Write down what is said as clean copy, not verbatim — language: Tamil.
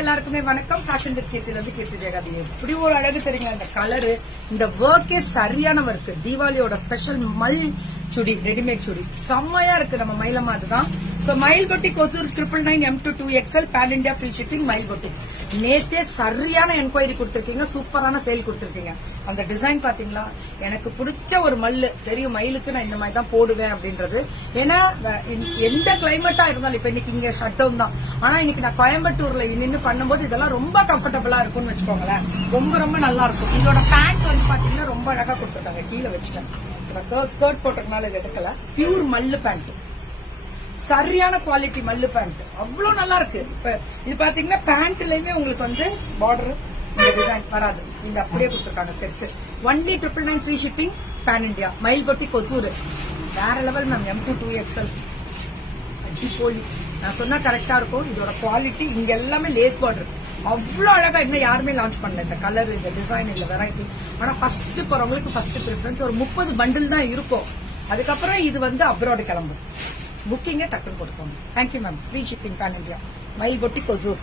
எல்லாருக்குமே வணக்கம். ஃபேஷன் வித் கீர்த்தில இருந்து கீர்த்தி ஜெகதி. இப்படி ஒரு அழகு தெரியுங்க இந்த கலரு, இந்த ஒர்க்கே சரியான ஒர்க். தீபாவளியோட ஸ்பெஷல் மல் சுடி, ரெடிமேட் சுடி செம்மையா இருக்கு. நம்ம மயிலமா அதுதான். சோ மயில் பொட்டி கொசூர் 999 M2 2XL pan India free shipping. மயில் பொட்டி நேத்தே சரியான என்கொயரி கொடுத்திருக்கீங்க, சூப்பரான சேல் கொடுத்திருக்கீங்க. அந்த டிசைன் பாத்தீங்களா, எனக்கு பிடிச்ச ஒரு மல்லு தெரியும். மயிலுக்கு நான் இந்த மாதிரி தான் போடுவேன் அப்படின்றது. ஏன்னா எந்த கிளைமேட்டா இருந்தாலும், இப்ப இன்னைக்கு இங்க ஷட் டவுன் தான், ஆனா இன்னைக்கு நான் கோயம்புத்தூர்ல நின்று பண்ணும்போது இதெல்லாம் ரொம்ப கம்ஃபர்டபுளா இருக்கும்னு வச்சுக்கோங்களேன். ரொம்ப ரொம்ப நல்லா இருக்கும். இதோட பேண்ட் வந்து பாத்தீங்கன்னா ரொம்ப அழகா கொடுத்துருக்காங்க. கீழே வச்சுட்டேன், ஸ்கர்ட் போட்டதுனால இது எடுக்கல. பியூர் மல்லு பேண்ட், சரியான குவாலிட்டி மல்லு பேண்ட், அவ்வளவு நல்லா இருக்கு. இப்ப இது பாத்தீங்கன்னா பேண்ட்லயுமே உங்களுக்கு வந்து பார்டர் இந்த டிசைன் வராது, இந்த அப்படியே கொடுத்துருக்காங்க set. Only 999 free shipping pan India. மயில் பொட்டி கொசூர் வேற லெவல் மேம். M2 2XL அடிப்போலி. நான் சொன்னா கரெக்டா இருக்கும். இதோட குவாலிட்டி இங்க எல்லாமே லேஸ் பார்டர் அவ்வளவு அழகா. இன்னும் யாருமே லான்ச் பண்ணல இந்த கலர், இந்த டிசைன், இந்த வெரைட்டி. ஆனா ஃபர்ஸ்ட் போறவங்களுக்கு ஃபர்ஸ்ட் ப்ரிஃபரன்ஸ். ஒரு 30 பண்டில் தான் இருக்கும். அதுக்கப்புறம் இது வந்து அப்ராட் கிளம்பும். புக்கிங்க டக்குன்னு போட்டுக்கோங்க. Thank you ma'am. Free shipping pan India. மயில் பொட்டி கொசூர்.